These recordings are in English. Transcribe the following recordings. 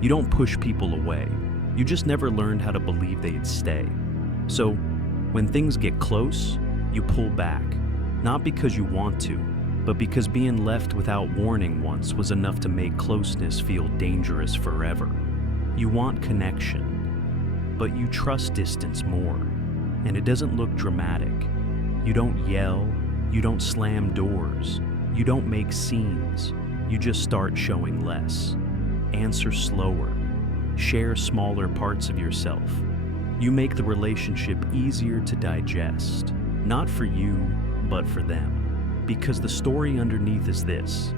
You don't push people away. You just never learned how to believe they'd stay. So, when things get close, you pull back. Not because you want to, but because being left without warning once was enough to make closeness feel dangerous forever. You want connection, but you trust distance more. And it doesn't look dramatic. You don't yell, you don't slam doors, you don't make scenes. You just start showing less. Answer slower. Share smaller parts of yourself. You make the relationship easier to digest, not for you, but for them. Because the story underneath is this: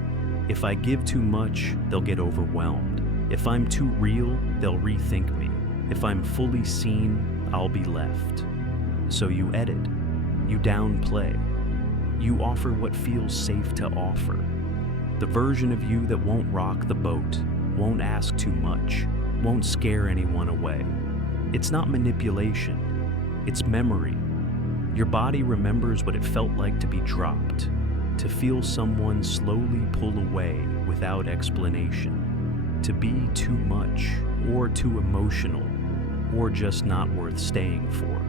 if I give too much, they'll get overwhelmed. If I'm too real, they'll rethink me. If I'm fully seen, I'll be left. So you edit, you downplay, you offer what feels safe to offer. The version of you that won't rock the boat, won't ask too much, won't scare anyone away. It's not manipulation, it's memory. Your body remembers what it felt like to be dropped, to feel someone slowly pull away without explanation, to be too much or too emotional or just not worth staying for.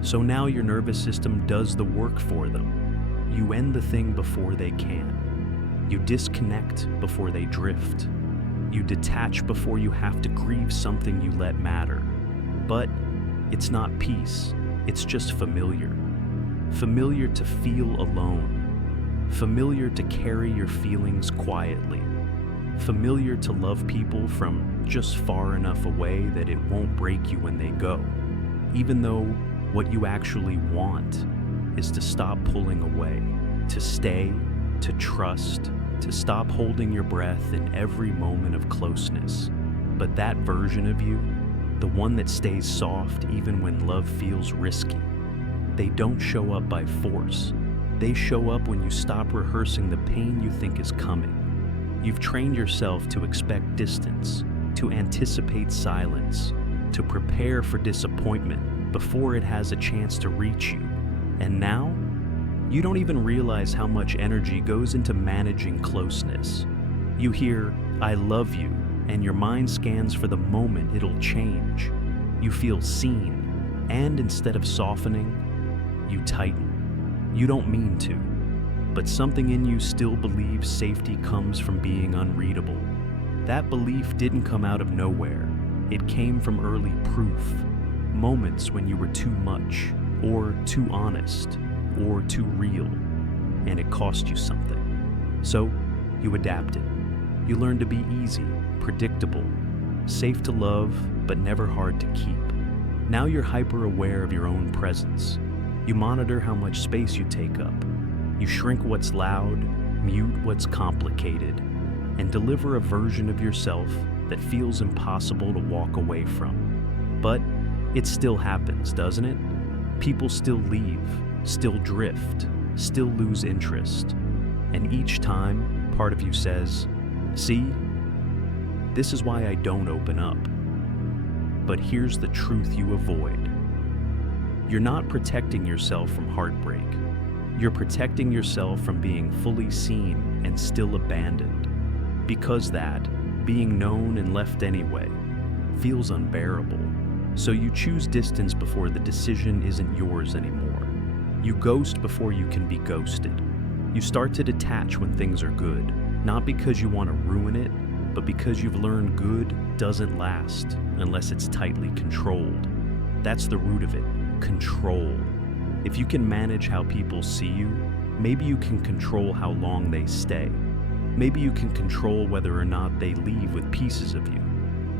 So now your nervous system does the work for them. You end the thing before they can. You disconnect before they drift. You detach before you have to grieve something you let matter. But it's not peace, it's just familiar. Familiar to feel alone. Familiar to carry your feelings quietly. Familiar to love people from just far enough away that it won't break you when they go. Even though what you actually want is to stop pulling away, to stay, to trust, to stop holding your breath in every moment of closeness. But that version of you, the one that stays soft even when love feels risky, they don't show up by force. They show up when you stop rehearsing the pain you think is coming. You've trained yourself to expect distance, to anticipate silence, to prepare for disappointment before it has a chance to reach you. And now, you don't even realize how much energy goes into managing closeness. You hear, "I love you," and your mind scans for the moment it'll change. You feel seen, and instead of softening, you tighten. You don't mean to, but something in you still believes safety comes from being unreadable. That belief didn't come out of nowhere. It came from early proof. Moments when you were too much, or too honest, or too real, and it cost you something. So, you adapted. You learned to be easy, predictable, safe to love, but never hard to keep. Now you're hyper-aware of your own presence. You monitor how much space you take up. You shrink what's loud, mute what's complicated, and deliver a version of yourself that feels impossible to walk away from. But it still happens, doesn't it? People still leave, still drift, still lose interest. And each time, part of you says, "See, this is why I don't open up." But here's the truth you avoid. You're not protecting yourself from heartbreak. You're protecting yourself from being fully seen and still abandoned. Because that, being known and left anyway, feels unbearable. So you choose distance before the decision isn't yours anymore. You ghost before you can be ghosted. You start to detach when things are good, not because you want to ruin it, but because you've learned good doesn't last unless it's tightly controlled. That's the root of it, control. If you can manage how people see you, maybe you can control how long they stay. Maybe you can control whether or not they leave with pieces of you.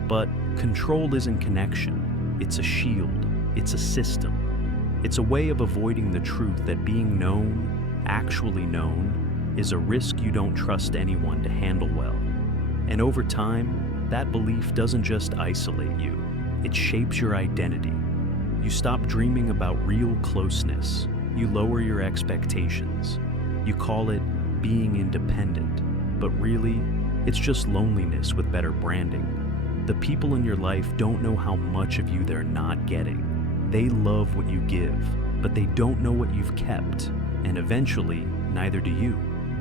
But control isn't connection. It's a shield. It's a system. It's a way of avoiding the truth that being known, actually known, is a risk you don't trust anyone to handle well. And over time, that belief doesn't just isolate you. It shapes your identity. You stop dreaming about real closeness. You lower your expectations. You call it being independent. But really, it's just loneliness with better branding. The people in your life don't know how much of you they're not getting. They love what you give, but they don't know what you've kept. And eventually, neither do you.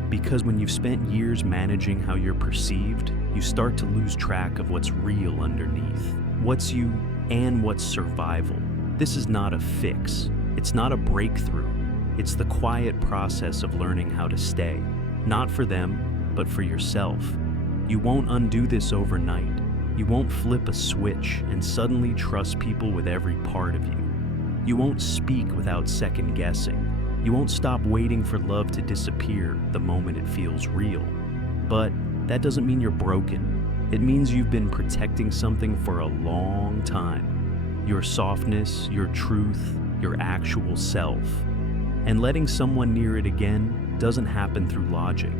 Because when you've spent years managing how you're perceived, you start to lose track of what's real underneath. What's you and what's survival. This is not a fix. It's not a breakthrough. It's the quiet process of learning how to stay. Not for them, but for yourself. You won't undo this overnight. You won't flip a switch and suddenly trust people with every part of you. You won't speak without second guessing. You won't stop waiting for love to disappear the moment it feels real. But that doesn't mean you're broken. It means you've been protecting something for a long time. Your softness, your truth, your actual self. And letting someone near it again doesn't happen through logic.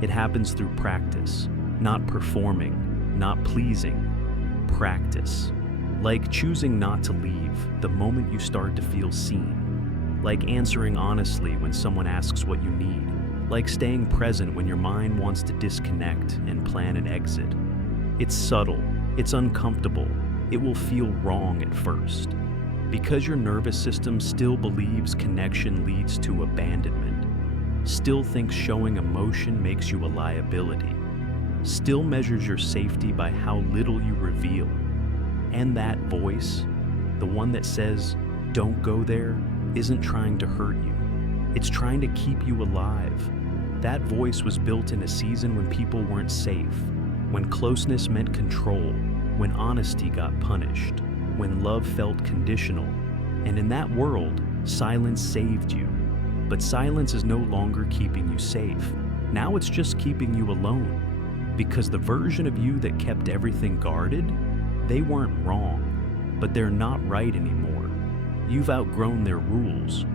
It happens through practice. Not performing, not pleasing. Practice. Like choosing not to leave the moment you start to feel seen. Like answering honestly when someone asks what you need. Like staying present when your mind wants to disconnect and plan an exit. It's subtle, it's uncomfortable, it will feel wrong at first. Because your nervous system still believes connection leads to abandonment, still thinks showing emotion makes you a liability, still measures your safety by how little you reveal. And that voice, the one that says, "Don't go there," isn't trying to hurt you. It's trying to keep you alive. That voice was built in a season when people weren't safe, when closeness meant control, when honesty got punished, when love felt conditional. And in that world, silence saved you. But silence is no longer keeping you safe. Now it's just keeping you alone. Because the version of you that kept everything guarded, they weren't wrong, but they're not right anymore. You've outgrown their rules.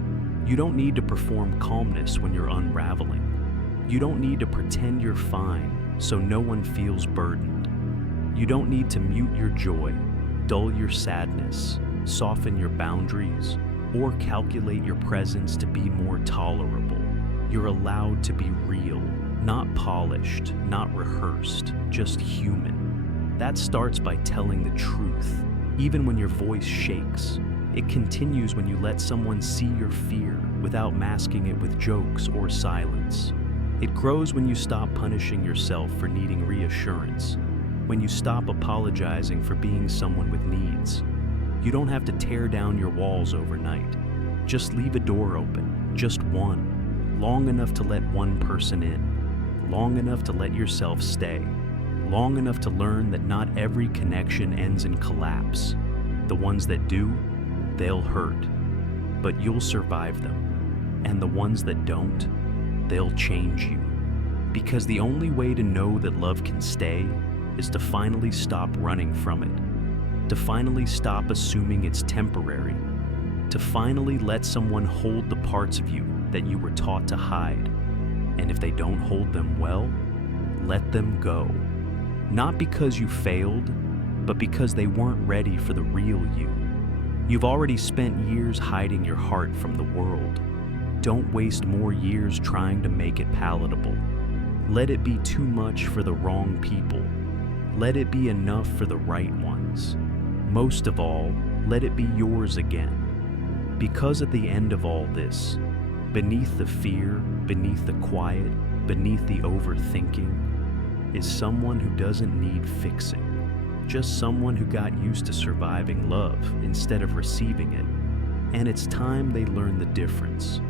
You don't need to perform calmness when you're unraveling. You don't need to pretend you're fine so no one feels burdened. You don't need to mute your joy, dull your sadness, soften your boundaries, or calculate your presence to be more tolerable. You're allowed to be real, not polished, not rehearsed, just human. That starts by telling the truth, even when your voice shakes. It continues when you let someone see your fear without masking it with jokes or silence. It grows when you stop punishing yourself for needing reassurance, when you stop apologizing for being someone with needs. You don't have to tear down your walls overnight. Just leave a door open, just one, long enough to let one person in, long enough to let yourself stay, long enough to learn that not every connection ends in collapse. The ones that do, they'll hurt, but you'll survive them. And the ones that don't, they'll change you. Because the only way to know that love can stay is to finally stop running from it, to finally stop assuming it's temporary, to finally let someone hold the parts of you that you were taught to hide. And if they don't hold them well, let them go. Not because you failed, but because they weren't ready for the real you. You've already spent years hiding your heart from the world. Don't waste more years trying to make it palatable. Let it be too much for the wrong people. Let it be enough for the right ones. Most of all, let it be yours again. Because at the end of all this, beneath the fear, beneath the quiet, beneath the overthinking, is someone who doesn't need fixing. Just someone who got used to surviving love instead of receiving it. And it's time they learn the difference.